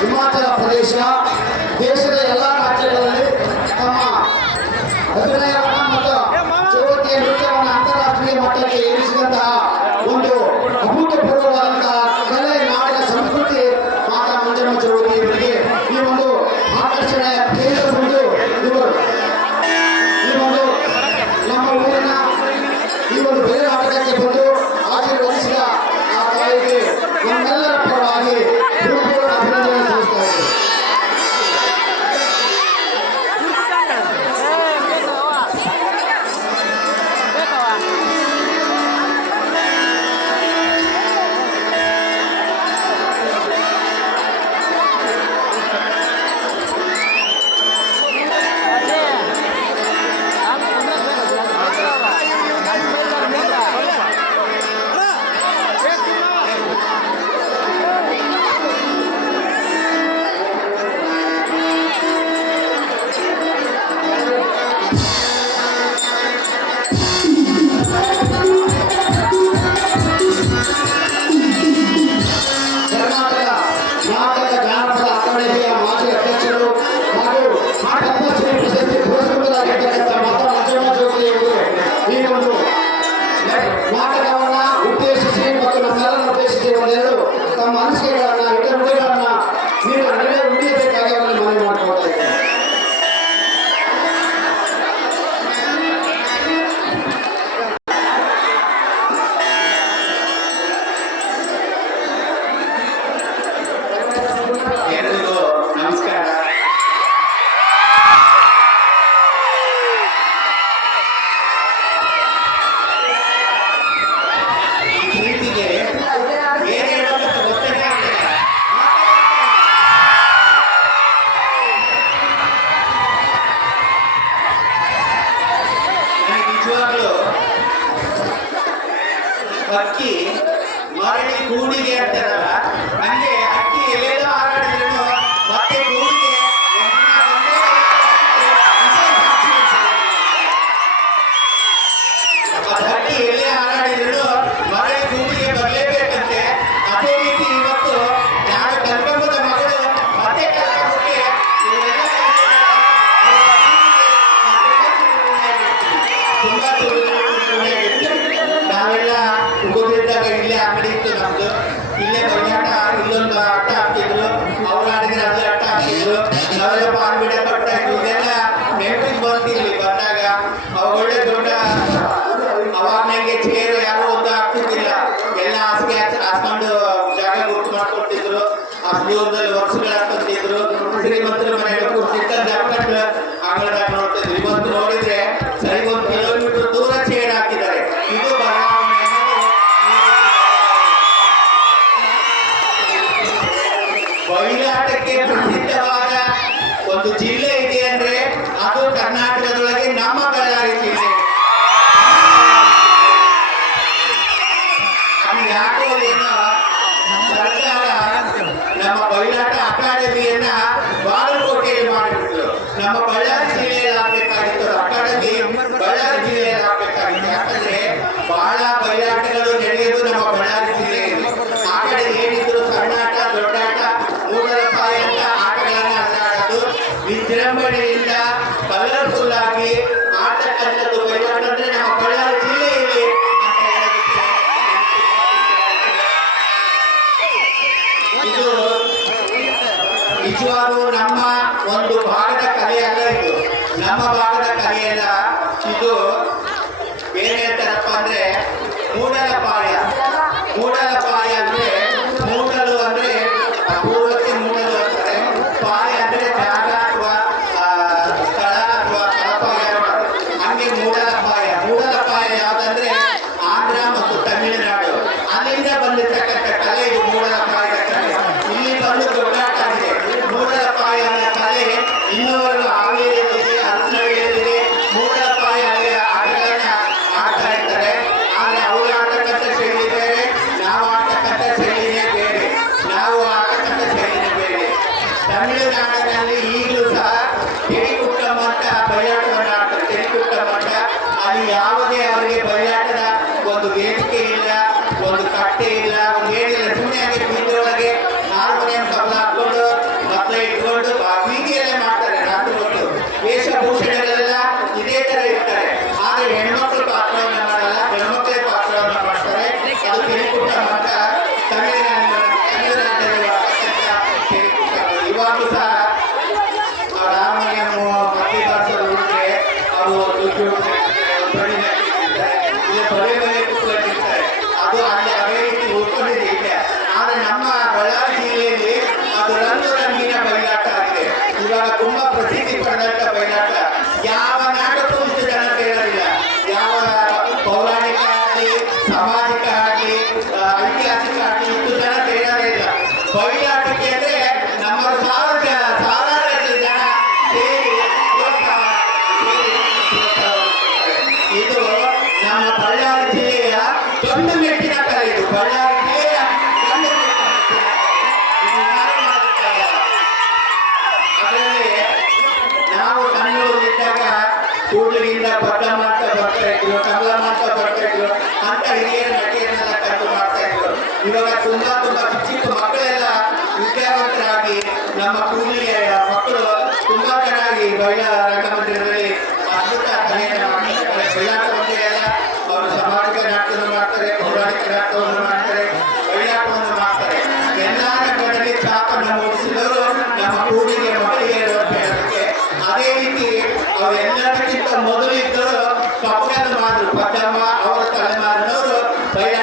ಹಿಮಾಚಲ ಪ್ರದೇಶ ದೇಶದ ಎಲ್ಲ ಆ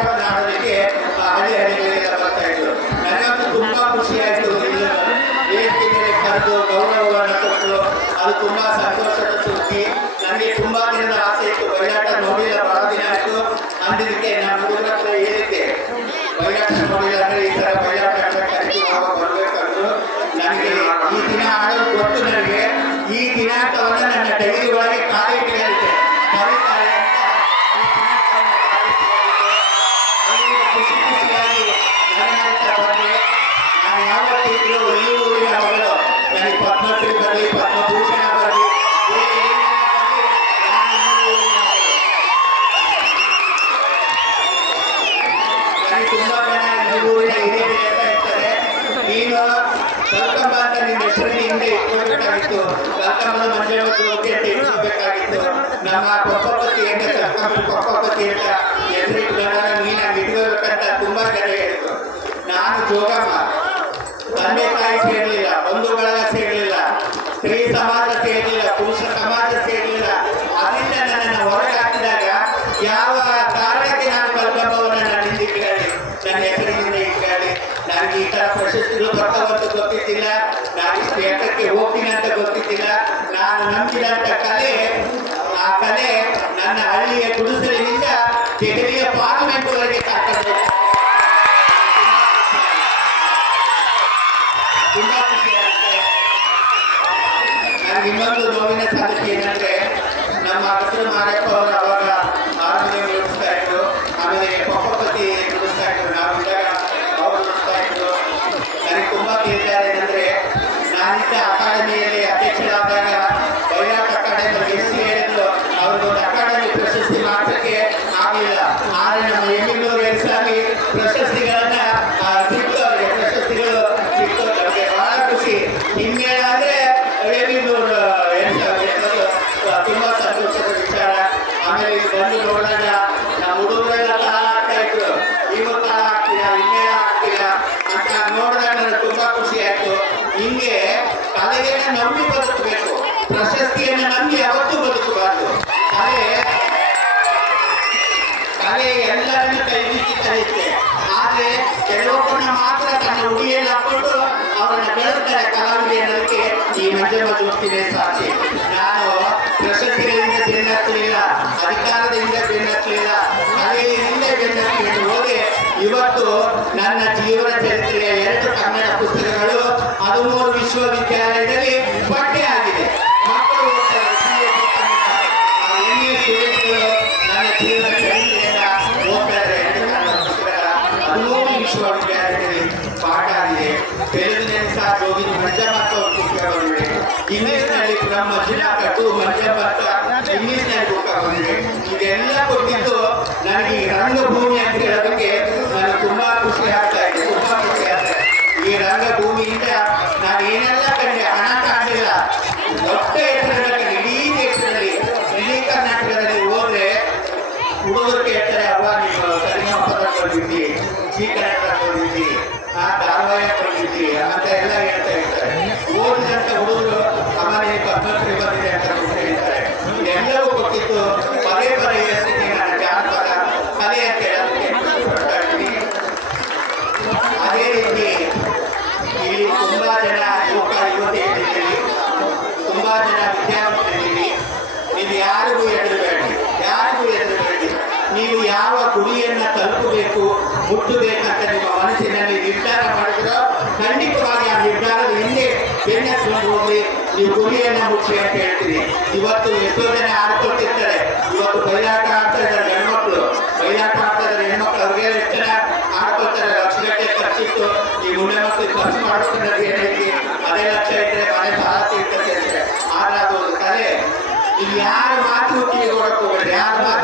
ಕಾರ್ಯಕ್ರಮ ಆಡೋದಕ್ಕೆ ಹಳಿ ಹಳಿಗಳಿಂದ ಬರ್ತಾ ಇದ್ರು ನನಗಂತೂ ತುಂಬ ಖುಷಿಯಾಯಿತು ಕರೆದು ಗೌರವವನ್ನು ಕೊಟ್ಟು ಅದು ತುಂಬ ಸಂತೋಷ ತುಂಬ ಜನ ಊರಿನ ಹಿರಿಯರು ಹೇಳ್ತಾ ಇರ್ತಾರೆ ಈಗ ಕಲ್ಕಂಬ ಅಂತ ನಿಮ್ಮ ನಮ್ಮ ಕೊಪ್ಪಪತಿ ಹೆಂಗೆ ಸರ್ಕಂಬ ಕೊಪ್ಪಪತಿ ಅಂತ ನೀನು ಹಂಗೆ ಇಟ್ಕೋಬೇಕಂತ ತುಂಬ ಜನ ಹೇಳಿದ್ರು. ನಾನು ಜೋಗಮ್ಮ. ತಂದೆ ತಾಯಿ ಸೇರಲಿಲ್ಲ. ಬಂಧು ಬಳಗ ನಾನು ಕಲೆ, ಆ ಕಲೆ ನನ್ನ ಹಳ್ಳಿಯ ಗುಡಿಸಲಿನಿಂದ ತೆಗಲಿಯ ಪಾರ್ಲಿಮೆಂಟ್ವರೆಗೆ ಸಾಕಷ್ಟು ಇನ್ನೊಂದು ನೋವಿನ ಸಂಗತಿ ಏನಂದ್ರೆ, ನಮ್ಮ ಹಸಿರು ಮಾರಪ್ಪ ಕೆಲವೊಬ್ಬರನ್ನ ಮಾತ್ರ ತನ್ನ ಉಡಿಯಲ್ಲಿ ಹಾಕ್ಬಿಟ್ಟು ಅವರನ್ನ ಬೆಳೆಸ್ತಾರೆ ಕಲಾವಿದೆ ಈ ಮಧ್ಯಮ ಬದುಕುತ್ತಿದೆ ಸಾಕ್ಷಿ. ನಾನು ಪ್ರಶಸ್ತಿಗಳಿಂದ ಬೆನ್ನತ್ತಲಿಲ್ಲ ಅಧಿಕಾರದಿಂದ ಬೆನ್ನತ್ತಲಿಲ್ಲ ಕಲೆಯಿಂದ ಬೆನ್ನತ್ತಲಿಲ್ಲ ಹೋಗಿ ಇವತ್ತು ನನ್ನ ಜೀವನ ಚರಿತ್ರೆಯ ಎರಡು ಕನ್ನಡ ಪುಸ್ತಕಗಳು ಹದಿಮೂರು ವಿಶ್ವವಿದ್ಯಾಲಯದಲ್ಲಿ ಪಠ್ಯ ಆಗಿದೆ. ಮಕ್ಕಳು ನನ್ನ ಜೀವನ ನಮ್ಮ ಜಿಲ್ಲಾಪಟ್ಟು ಮಧ್ಯಪಟ್ಟ ಇಂಗ್ಲೀಷ್ನಲ್ಲಿ ಬುಕ್ ಆಗಿದೆ ಇದೆಲ್ಲ ಕೊಟ್ಟಿದ್ದು ನನಗೆ ರಂಗಭೂಮಿ ಅಂತ ಹೇಳಿದ್ರೆ ವಿಷಯ ಅಂತ ಹೇಳ್ತೀರಿ. ಇವತ್ತು ಎಷ್ಟೋ ಜನ ಆಡ್ಕೊಳ್ತಿರ್ತಾರೆ ಇವತ್ತು ಬಯಲಾಟ ಆಗ್ತಾ ಇದ್ದಾರೆ ಹೆಣ್ಮಕ್ಳು. ಬಯಲಾಟ ಆಗ್ತಾ ಇದ್ದಾರೆ ಹೆಣ್ಮಕ್ಳು. ಅವ್ರಿಗೆ ಎಷ್ಟರ ಆಡ್ಕೊಳ್ತಾರೆ ಲಕ್ಷಗಟ್ಟೆ ಖರ್ಚಿತ್ತು. ಈ ಮುಂದೆ ಮಕ್ಕಳಿಗೆ ಖರ್ಚು ಮಾಡಿಸ್ಕೊಂಡ್ರೆ ಏನೈತಿ ಅದೇ ಲಕ್ಷ ಇದ್ರೆ ಮನೆ ಸಾಲ ಆದ್ರೆ ಅದು ಒಂದು ಕಲೆ. ಇಲ್ಲಿ ಯಾರು ಮಾತು ಹೋಗ್ಬೇಡಿ ಮಾತು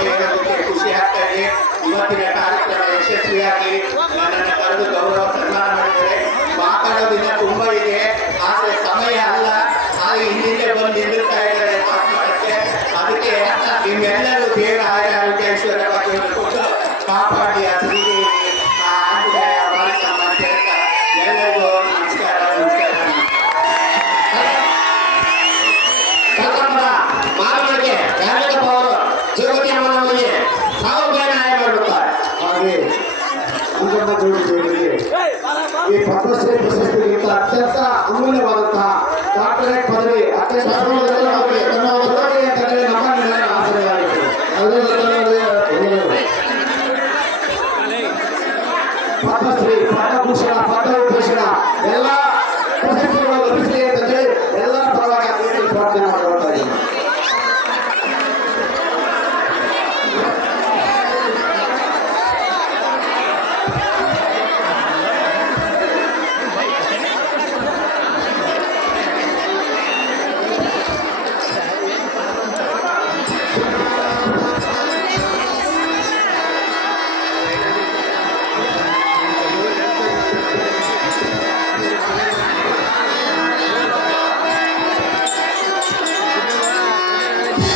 Tidak ada